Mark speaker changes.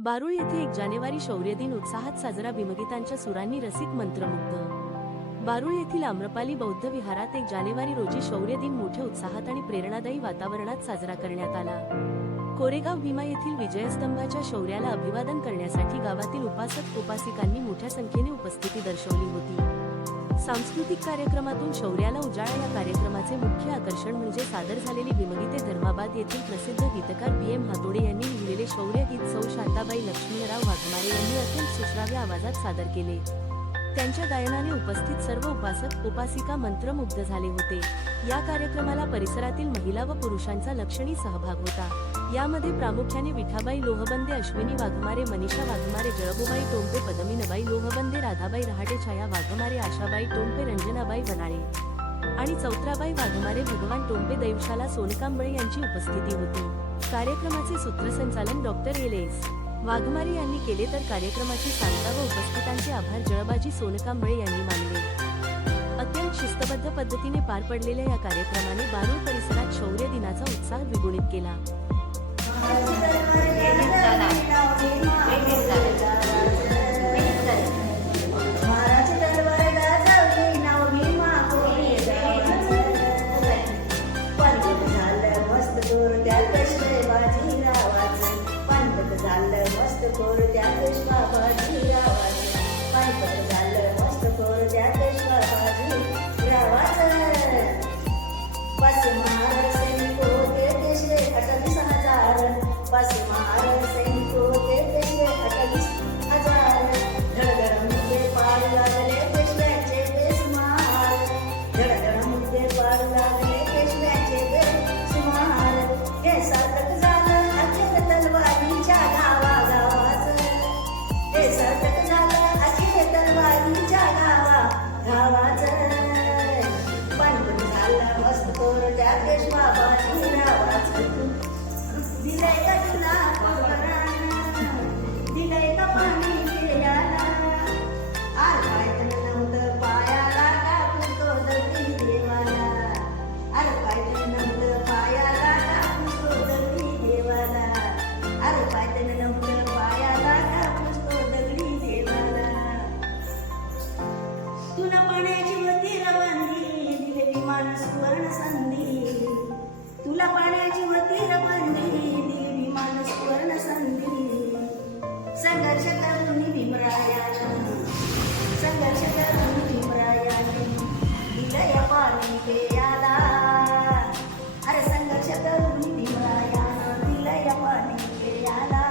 Speaker 1: बारूळ येथे एक जानेवारी शौर्य दिन उत्साहात साजरा भीमगीतांच्या सुरांनी रसिक मंत्रमुग्ध. बारूळ येथील आम्रपाली बौद्ध विहारात एक जानेवारी रोजी शौर्य दिन मोठ्या उत्साहात आणि प्रेरणादायी वातावरणात साजरा करण्यात आला. कोरेगाव भीमा येथील विजयस्तंभाच्या शौर्याला अभिवादन करण्यासाठी गावातील उपासक उपासिकांनी मोठ्या संख्येने उपस्थिती दर्शवली होती. सांस्कृतिक कार्यक्रमातून शौर्याला उजाळा या कार्यक्रमाचे मुख्य आकर्षण म्हणजे सादर झालेली भीमगीते धर्माबाद येथील प्रसिद्ध गीतकार बी एम हातोडे यांनी लिहिलेले शौर्य गीत सौ शांताबाई लक्ष्मीराव वाघमारे यांनी अत्यंत सुश्राव्य आवाजात सादर केले. त्यांच्या गायनाने उपस्थित सर्व उपासक उपासिका मंत्रमुग्ध झाले होते. या कार्यक्रमाला परिसरातील महिला व पुरुषांचा लक्षणी सहभाग होता. यामध्ये प्रामुख्याने विठाबाई लोहबंदे अश्विनी वाघमारे मनीषा वाघमारे जळबुबाई टोंपे पदमीनबाई लोहबंदे राधाबाई रहाटे छाया वाघमारे आशाबाई टोंपे रंजनाबाई वनाळे आणि चौत्राबाई वाघमारे भगवान टोंपे दैवशाला सोनकांबळे यांची उपस्थिती होती. कार्यक्रमाचे सूत्रसंचालन डॉक्टर एल एस. वाघमारे यांनी केले तर कार्यक्रमाची सांगता व उपस्थितांचे आभार. जळबाजी सोनकांबळे यांनी मानले. अत्यंत शिस्तबद्ध पद्धतीने पार पडलेल्या या कार्यक्रमाने बारूळ परिसरात शौर्य दिनाचा उत्साह द्विगुणित केला.
Speaker 2: झालं मस्त कोर त्या पेशवा बाजी रावाचं झालं मस्त कोर त्या पेशवा महार सैनिको ते हजार. पाच महार सैनिको ते हजार. धडधड मुद्दे पार लागले धडधड मुद्दे पार लागले पेशव्याचे बेसमार. हे सार्थक भीमान सुवर्ण संधी. तुला पाण्याची होती रबंदी दिली भीमान सुवर्ण संधी. संघर्ष करून भीमराया संघर्ष करून भीमराया दिलं या पाणी पेयाला अरे संघर्ष करून भीमराया दिलं या पाणी पेयाला